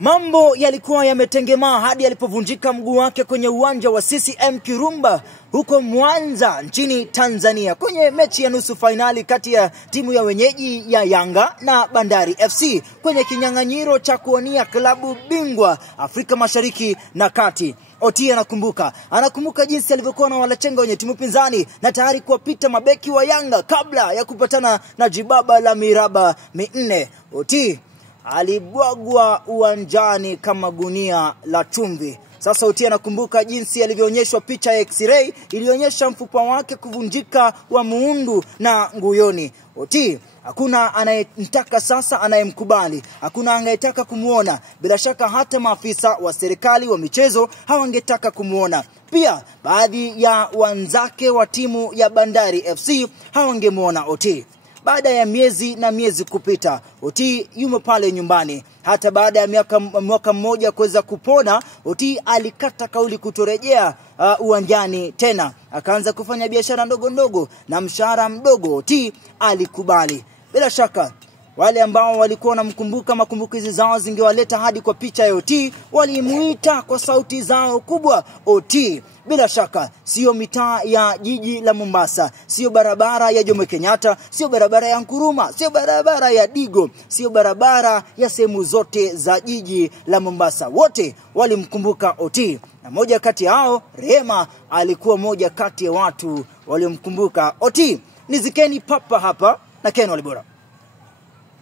Mambo yalikuwa yametengemaa hadi alipovunjika mguu wake kwenye uwanja wa CCM Kirumba huko Mwanza nchini Tanzania kwenye mechi ya nusu finali kati ya timu ya wenyeji ya Yanga na Bandari FC kwenye kinyang'anyiro cha kuwania klabu bingwa Afrika Mashariki na Kati. Oti anakumbuka jinsi alivyokuwa na walachenga wenye timu pinzani na tayari kuwapita mabeki wa Yanga kabla ya kupatana na jibaba la miraba minne. Oti alibwagwa uwanjani kama gunia la chumvi. Sasa Oti anakumbuka jinsi alivyoonyeshwa picha ya X-ray ilionyesha mfupa wake kuvunjika wa muundu na nguyoni. Oti hakuna anayemtaka sasa, anayemkubali, hakuna anayetaka kumuona. Bila shaka hata maafisa wa serikali wa michezo hawangetaka kumuona. Pia baadhi ya wenzake wa timu ya Bandari FC hawangemuona Oti. Baada ya miezi kupita, Oti yumo pale nyumbani. Hata baada ya mwaka mmoja kuweza kupona, Oti alikata kauli kutorejea uwanjani tena. Akaanza kufanya biashara ndogo na mshahara mdogo. Oti alikubali. Bila shaka wale ambao walikuwa wanamkumbuka, makumbukizi zao zingewaleta hadi kwa picha ya Oti, walimuita kwa sauti zao kubwa Oti. Bila shaka sio mitaa ya jiji la Mombasa, sio barabara ya Jomo Kenyatta, sio barabara ya Nkuruma, sio barabara ya Digo, sio barabara ya sehemu zote za jiji la Mombasa. Wote walimkumbuka Oti. Na moja kati yao, Rehema, alikuwa moja kati ya watu waliomkumbuka Oti. Nizikeni papa hapa na Ken Walibora.